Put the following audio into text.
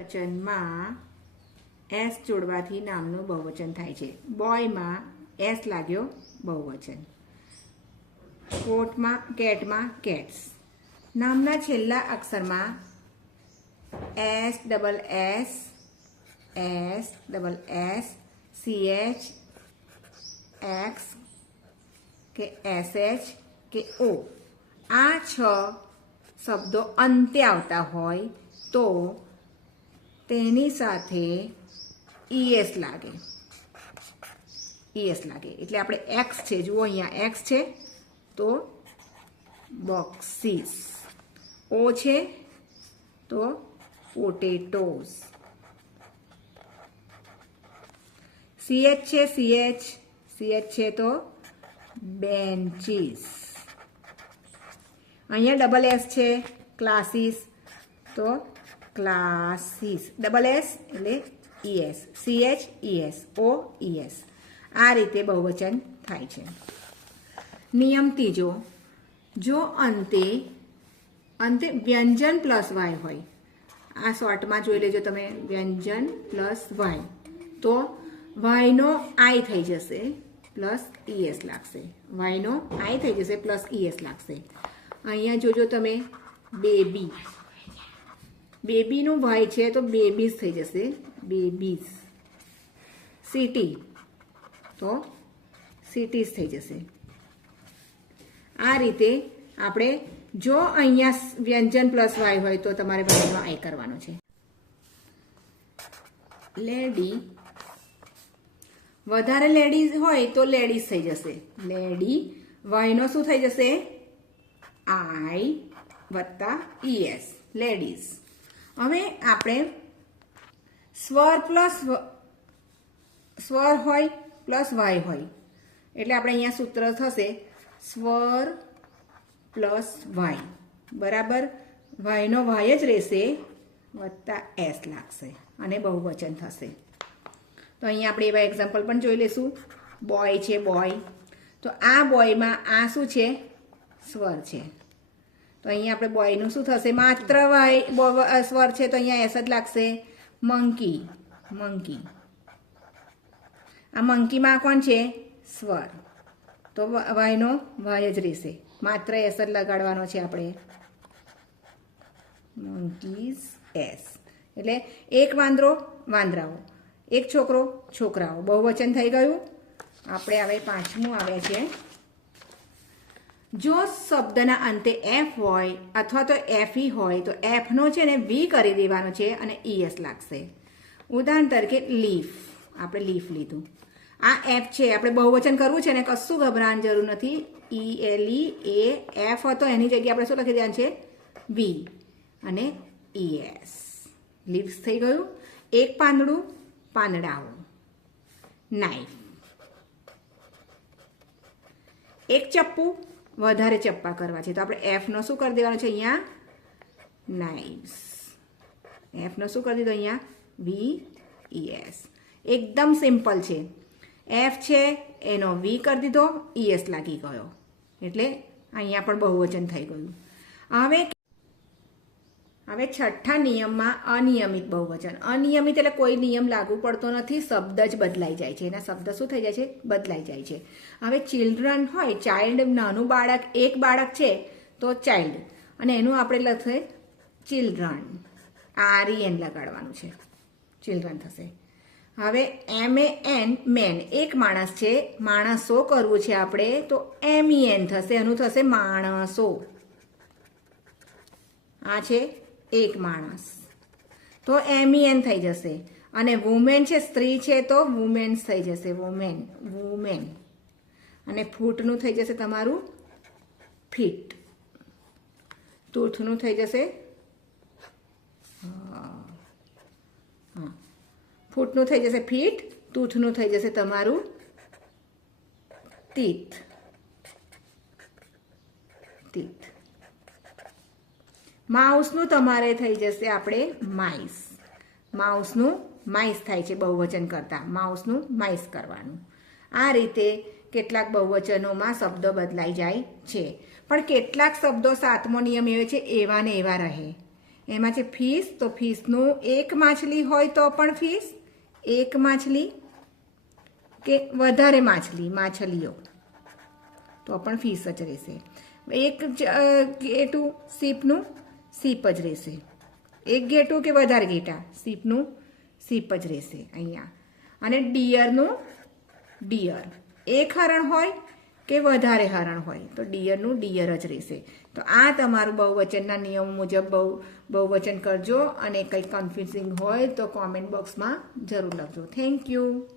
વચનમાં S જોડવાથી નામનું બહુવચન થાય છે. બોયમાં એસ લાગ્યો બહુવચન. કોટમાં, કેટમાં કેટ્સ. નામના છેલ્લા અક્ષરમાં S double S S double S C H X કે એસ એચ કે ઓ આ છ શબ્દો અંતે આવતા હોય તો તેની સાથે ઈએસ લાગે. ઈએસ લાગે. એટલે આપણે એક્સ છે. જુઓ અહીંયા એક્સ છે. તો બોક્સીસ ઓ છે. તો પોટેટોઝ સીએચ છે. સીએચ સીએચ છે તો બેન્ચીસ અહીંયા ડબલ એસ છે. ક્લાસીસ તો ક્લાસીસ ડબલ એસ એટલે ES CH ES O ES આ રીતે બહુવચન થાય છે. નિયમ ત્રીજો. જો અંતે અંતે વ્યંજન પ્લસ વાય હોય. આ શોર્ટમાં જોઈ લેજો તમે, વ્યંજન પ્લસ વાય. તો વાયનો આઈ થઈ જશે, પ્લસ ઈએસ લાગશે. વાયનો આઈ થઈ જશે, પ્લસ ઈએસ લાગશે. અહીંયા જોજો તમે બેબી બેબીનું વાય છે તો બેબીઝ થઈ જશે. બેબીઝ. સિટી. તો સિટીઝ થઈ જશે. આ રીતે આપણે જો અહીંયા વ્યંજન પ્લસ વાય હોય તો તમારે બધાનો આઈ કરવાનો છે. લેડી. વધારે લેડીઝ હોય તો લેડીઝ થઈ જશે. લેડી, વાયનો શું થઈ જશે? આઈ વત્તા ઈએસ લેડીઝ. હવે આપણે સ્વર પ્લસ સ્વર હોય પ્લસ વાય હોય. એટલે આપણે અહીંયા સૂત્ર થશે સ્વર પ્લસ વાય. બરાબર? વાયનો વાય જ રહેશે વત્તા એસ લાગશે અને બહુવચન થશે. તો અહીંયા આપણે એવા એક્ઝામ્પલ પણ જોઈ લઈશું. બોય છે, બોય. તો આ બોયમાં આ શું છે? સ્વર છે. તો અહીંયા આપણે બોયનું શું થશે? માત્ર વાય સ્વર છે તો અહીંયા એસ જ લાગશે. મંકી. મંકી. આ મંકીમાં કોણ છે? સ્વર. તો વાયનો વાય જ રહેશે. માત્ર એસ જ લગાડવાનો છે આપણે. Monkeys S. એટલે એક વાંદરો, વાંદરાઓ. એક છોકરો, છોકરાઓ. બહુવચન થઈ ગયું. આપણે હવે પાંચમું આવે છે જો શબ્દના અંતે એફ હોય અથવા તો એફઈ હોય, તો એફનો છે ને વી કરી દેવાનો છે અને ઈએસ લાગશે. ઉદાહરણ તરીકે લીફ આપણે લીફ લીધું. આ એફ છે. આપણે બહુવચન કરવું છે ને કશું ગભરાવાની જરૂર નથી. ઈ એલ ઈ એ એફ હતો. એની જગ્યાએ આપણે શું લખી દેવાનું છે? વી અને ઈએસ લીવ્સ થઈ ગયું. એક પાંદડું, પાંદડાઓ. નાઈફ એક ચપ્પુ વધારે ચપ્પા કરવા છે. તો આપણે એફનો શું કરી દેવાનો છે અહીંયા? નાઇવ્સ એફનો શું કરી દીધો અહીંયા? વી ઈએસ એકદમ સિમ્પલ છે. એફ છે, એનો વી કરી દીધો ઈએસ લાગી ગયો. એટલે અહીંયા પણ બહુવચન થઈ ગયું. હવે હવે છઠ્ઠા નિયમમાં અનિયમિત બહુવચન. અનિયમિત એટલે કોઈ નિયમ લાગુ પડતો નથી, શબ્દ જ બદલાઈ જાય છે. એના શબ્દ શું થઈ જાય છે? બદલાઈ જાય છે. હવે ચિલ્ડ્રન હોય ચાઇલ્ડ નાનું બાળક, એક બાળક છે, તો ચાઇલ્ડ અને એનું આપણે લખે ચિલ્ડ્રન આર એન લગાડવાનું છે. ચિલ્ડ્રન થશે. હવે એમ એ એન મેન એક માણસ છે, માણસો કરવું છે આપણે, તો એમ એન થશે. એનું થશે માણસો. આ છે એક માણસ. તો એમઈએન થઈ જશે. અને વુમેન છે, સ્ત્રી છે, તો વુમેન્સ થઈ જશે. વુમેન વુમેન અને ફૂટનું થઈ જશે તમારું ફીટ. તૂથનું થઈ જશે ફૂટનું થઈ જશે ફીટ તૂથનું થઈ જશે તમારું તીથ તીથ માઉસનું તમારે થઈ જશે આપણે માઇસ. માઉસનું માઇસ થાય છે બહુવચન કરતાં. માઉસનું માઇસ કરવાનું. આ રીતે કેટલાક બહુવચનોમાં શબ્દો બદલાઈ જાય છે. પણ કેટલાક શબ્દો સાતમો નિયમ એવો છે, એવા ને એવા રહે. એમાં છે ફીસ, તો ફીસનું એક માછલી હોય તો પણ ફીસ, એક માછલી કે વધારે માછલી, માછલીઓ, તો પણ ફીસ જ રહેશે. એક ગેટું સીપનું સીપ જ રહેશે. એક ગેટું કે વધારે ઘેટા? સીપનું સીપ જ રહેશે અહીંયા. અને ડિયરનું ડિયર. એક હરણ હોય કે વધારે હરણ હોય? તો ડિયરનું ડિયર જ રહેશે. તો આ તમારું બહુવચનના નિયમ મુજબ બહુ, બહુવચન કરજો અને કંઈ કન્ફ્યુઝિંગ હોય તો કોમેન્ટ બોક્સમાં જરૂર લખજો. Thank you